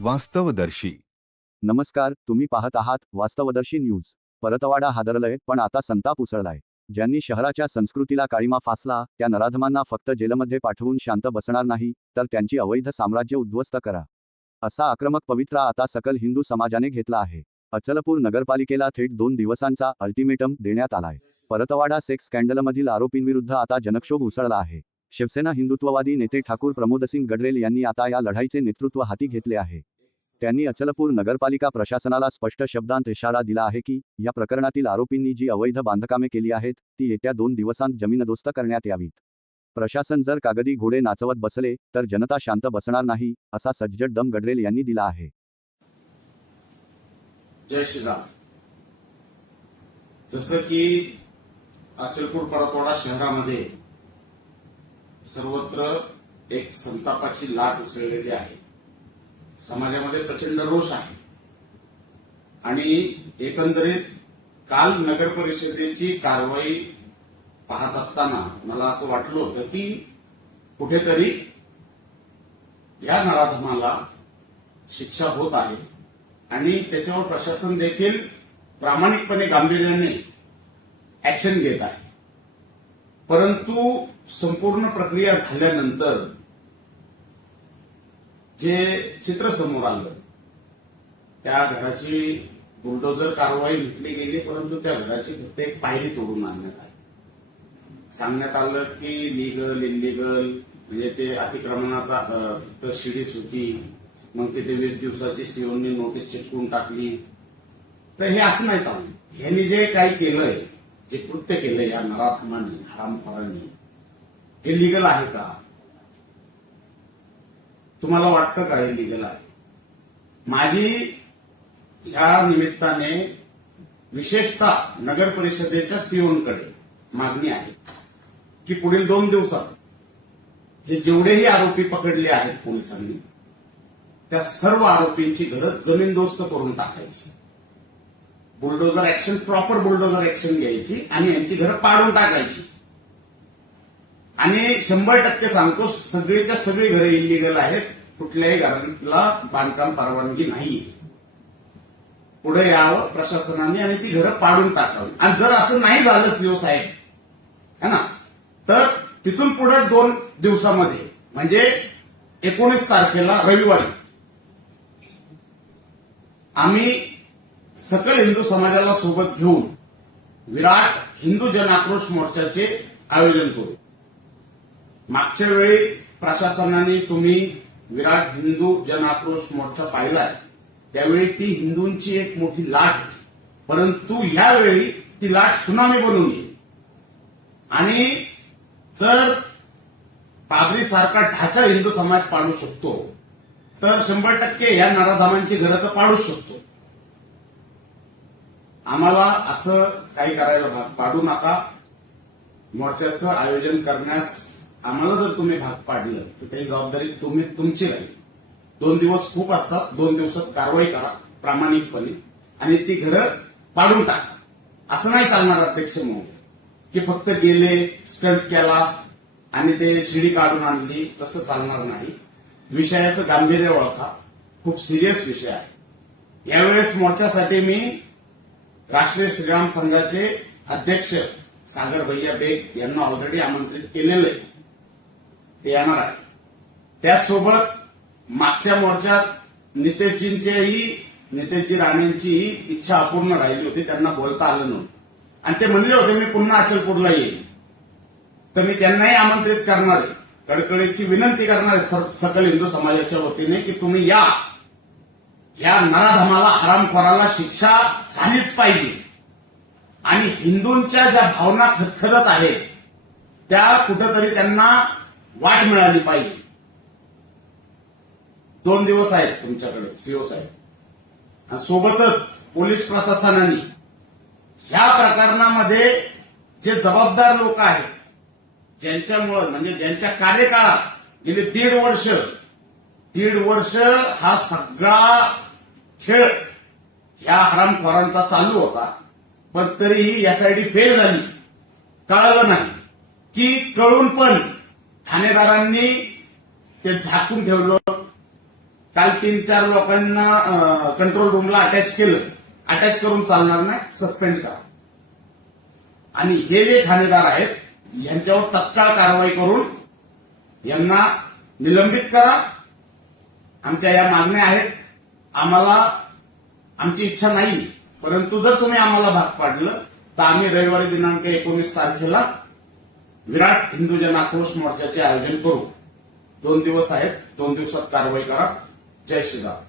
वास्तवदर्शी. नमस्कार, तुम्ही पाहत आहात वास्तवदर्शी न्यूज. परतवाडा हादरलय, पण आता संताप उसळलाय. ज्यांनी शहराच्या संस्कृतीला काळीमा फासला, त्या नराधमांना फक्त जेलमध्ये पाठवून शांत बसणार नाही, तर त्यांची अवैध साम्राज्य उद्ध्वस्त करा, असा आक्रमक पवित्रा आता सकल हिंदू समाजाने घेतला आहे. अचलपूर नगरपालिकेला थेट 2 दिवसांचा अल्टिमेटम देण्यात आलाय. परतवाडा सेक्स स्कॅन्डलमधील आरोपींविरुद्ध आता जनक्षोभ उसळला आहे. शिवसेना हिंदुत्ववादी नेते ठाकूर प्रमोदसिंग गडरेल यांनी आता या लढाईचे नेतृत्व हाती घेतले आहे. त्यांनी अचलपूर नगरपालिका प्रशासनाला स्पष्ट शब्दांत इशारा दिला आहे की या प्रकरणातील आरोपींनी जी अवैध बांधकामे केली आहेत ती येत्या 2 दिवसांत जमीनदोस्त करण्यात यावीत. प्रशासन जर कागदी घोडे नाचवत बसले तर जनता शांत बसणार नाही, असा सज्जड दम गडरेल यांनी दिला आहे. जय श्रीराम. जसं की अचलपूर परतवाडा शहरामध्ये सर्वत्र एक संतापाची लाट उसळलेली आहे. समाजामध्ये प्रचंड रोष आहे आणि एकंदरीत काल नगर परिषदेची कारवाई पाहत असताना मला असं वाटलं होतं की कुठेतरी या नराधमाला शिक्षा होत आहे आणि त्याच्यावर प्रशासन देखील प्रामाणिकपणे गांभीर्याने ऍक्शन घेत आहे. परंतु संपूर्ण प्रक्रिया झाल्यानंतर जे चित्र समोर आलं, त्या घराची बुलडोझर कारवाई म्हटली गेली, परंतु त्या घराची फक्त एक पायरी तोडून आणण्यात आली. सांगण्यात आलं की लिगल इनलिगल, म्हणजे ते अतिक्रमणाचा फक्त शिडीच होती. मग तिथे 20 दिवसाची सीओनी नोटीस चिटकवून टाकली. तर हे असं नाही चाललं. ह्यांनी जे काही केलंय, जे कृत्य केलंय या नराधमांनी, हरामखोरांनी, हे लिगल आहे का? तुम्हाला वाटतं का हे लिगल आहे? माझी या निमित्ताने विशेषतः नगर परिषदेच्या सीओंकडे मागणी आहे की पुढील 2 दिवसात हे जेवढेही आरोपी पकडले आहेत पोलिसांनी, त्या सर्व आरोपींची घरं जमीनदोस्त करून टाकायची. Bulldozer action, proper bulldozer action घ्यायची आणि यांची घरं पाडून टाकायची. आणि 100% सांगतो, सगळीच्या सगळी घरे इलिगल आहेत. कुठल्याही घराला बांधकाम परवानगी नाहीये. पुढे यावं प्रशासनाने आणि ती घरं पाडून टाकावी. आणि जर असं नाही झालं सीओ साहेब, है ना, तर तिथून पुढे 2 दिवसामध्ये म्हणजे 19 तारखेला रविवारी आम्ही सकल हिंदू समाजाला सोबत घेऊन विराट हिंदू जन आक्रोश मोर्चाचे आयोजन करू. मागच्या वेळी प्रशासनाने तुम्ही विराट हिंदू जन आक्रोश मोर्चा पाहिलाय, त्यावेळी ती हिंदूंची एक मोठी लाट, परंतु यावेळी ती लाट सुनामी बनून येईल. आणि जर बाबरी सारखा ढाचा हिंदू समाज पाडू शकतो, तर 100% या नराधमांची घरं तर पाडूच शकतो. आम्हाला असं काही करायला भाग पाडू नका. मोर्चाचं आयोजन करण्यास आम्हाला जर तुम्ही भाग पाडलं तर त्याची जबाबदारी तुमची राहील. 2 दिवस खूप असतात. 2 दिवसात कारवाई करा प्रामाणिकपणे आणि ती घरं पाडून टाका. असं नाही चालणार अध्यक्ष महोदय की फक्त गेले, स्टंट केला आणि ते शिडी काढून आणली, तसं चालणार नाही. विषयाचं गांभीर्य ओळखा. खूप सिरियस विषय आहे. यावेळेस मोर्चासाठी मी राष्ट्रीय श्रीराम संघाचे अध्यक्ष सागर भैया बेग यांना ऑलरेडी आमंत्रित केलेलं आहे. ते येणार आहे. त्याचसोबत मागच्या मोर्चात नितेशजी राणेंचीही इच्छा अपूर्ण राहिली होती. त्यांना बोलता आलं नव्हतं आणि ते म्हणले होते मी पुन्हा अचलपूरला येईल. तर मी त्यांनाही आमंत्रित करणार आहे. कडकडीची विनंती करणार आहे सकल हिंदू समाजाच्या वतीने की तुम्ही या नराधमाला, हरामखोराला शिक्षा झालीच पाहिजे. आणि हिंदूंच्या ज्या भावना खदखदत आहेत त्या कुठंतरी त्यांना वाट मिळाली पाहिजे. 2 दिवस आहेत तुमच्याकडे सीओ साहेब. आणि सोबतच पोलीस प्रशासनाने ह्या प्रकरणामध्ये जे जबाबदार लोक आहेत, ज्यांच्यामुळे म्हणजे ज्यांच्या कार्यकाळात गेले 1.5 वर्ष हा सगळा खेळ ह्या हरामखोरांचा चालू होता, पण तरीही एसआयटी फेल झाली. कळलं नाही की कळून पण ठाणेदारांनी ते झाकून ठेवलं. काल 3-4 लोकांना कंट्रोल रूमला अटॅच केलं. अटॅच करून चालणार नाही, सस्पेंड करा. आणि हे जे ठाणेदार आहेत यांच्यावर तत्काळ कारवाई करून यांना निलंबित करा. आमच्या या मागण्या आहेत. आम्हाला आमची इच्छा नाही, परंतु जर तुम्ही आम्हाला भाग पाडलं तर आम्ही रविवारी दिनांक 19 तारखेला विराट हिंदू जन आक्रोश मोर्चाचे आयोजन करू. 2 दिवस आहेत, 2 दिवसात कारवाई करा. जय श्रीराम.